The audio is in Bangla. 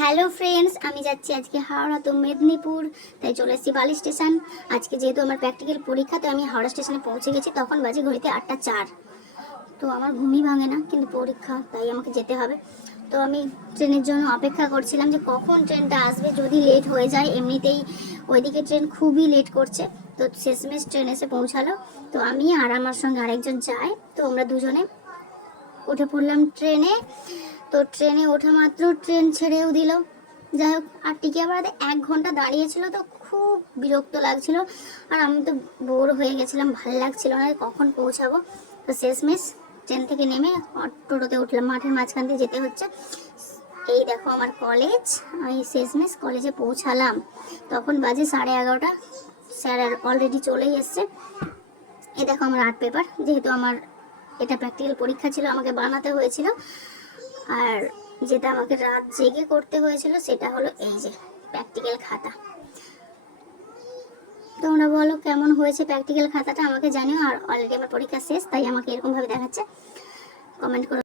হ্যালো ফ্রেন্ডস, আমি যাচ্ছি আজকে হাওড়া তো মেদিনীপুর, তাই চলে এসেছি বালি স্টেশন। আজকে যেহেতু আমার প্র্যাকটিক্যাল পরীক্ষা, তো আমি হাওড়া স্টেশনে পৌঁছে গেছি। তখন বাজে ঘড়িতে 8টা 4। তো আমার ঘুমই ভাঙে না, কিন্তু পরীক্ষা, তাই আমাকে যেতে হবে। তো আমি ট্রেনের জন্য অপেক্ষা করছিলাম যে কখন ট্রেনটা আসবে, যদি লেট হয়ে যায়। এমনিতেই ওইদিকে ট্রেন খুবই লেট করছে। তো শেষমেশ ট্রেন এসে পৌঁছালো। তো আমি আর আমার সঙ্গে আরেকজন যায়, তো আমরা দুজনে উঠে পড়লাম ট্রেনে। তো ট্রেনে ওঠা মাত্র ট্রেন ছেড়েও দিল। যাই হোক, আর টিকিয়া পাড়াতে 1 ঘন্টা দাঁড়িয়েছিল, তো খুব বিরক্ত লাগছিল। আর আমি তো বোর হয়ে গেছিলাম, ভালো লাগছিল না কখন পৌঁছাবো। তো শেষমেশ ট্রেন থেকে নেমে টোটোতে উঠলাম, মাঠের মাঝখান দিয়ে যেতে হচ্ছে। এই দেখো আমার কলেজ। আমি শেষমেশ কলেজে পৌঁছালাম, তখন বাজে 11:30। স্যার অলরেডি চলেই এসছে। এই দেখো আমার আর্ট পেপার, যেহেতু আমার এটা প্র্যাকটিক্যাল পরীক্ষা ছিল, আমাকে বানাতে হয়েছিল। আর যেটা আমাকে রাত জেগে করতে হয়েছিল সেটা হলো এই যে প্র্যাকটিক্যাল খাতা। তোমরা বলো কেমন হয়েছে প্র্যাকটিক্যাল খাতাটা, আমাকে জানিও। আর অলরেডি আমার পরীক্ষা শেষ, তাই আমাকে এরকম ভাবে দেখাচ্ছে। কমেন্ট করো।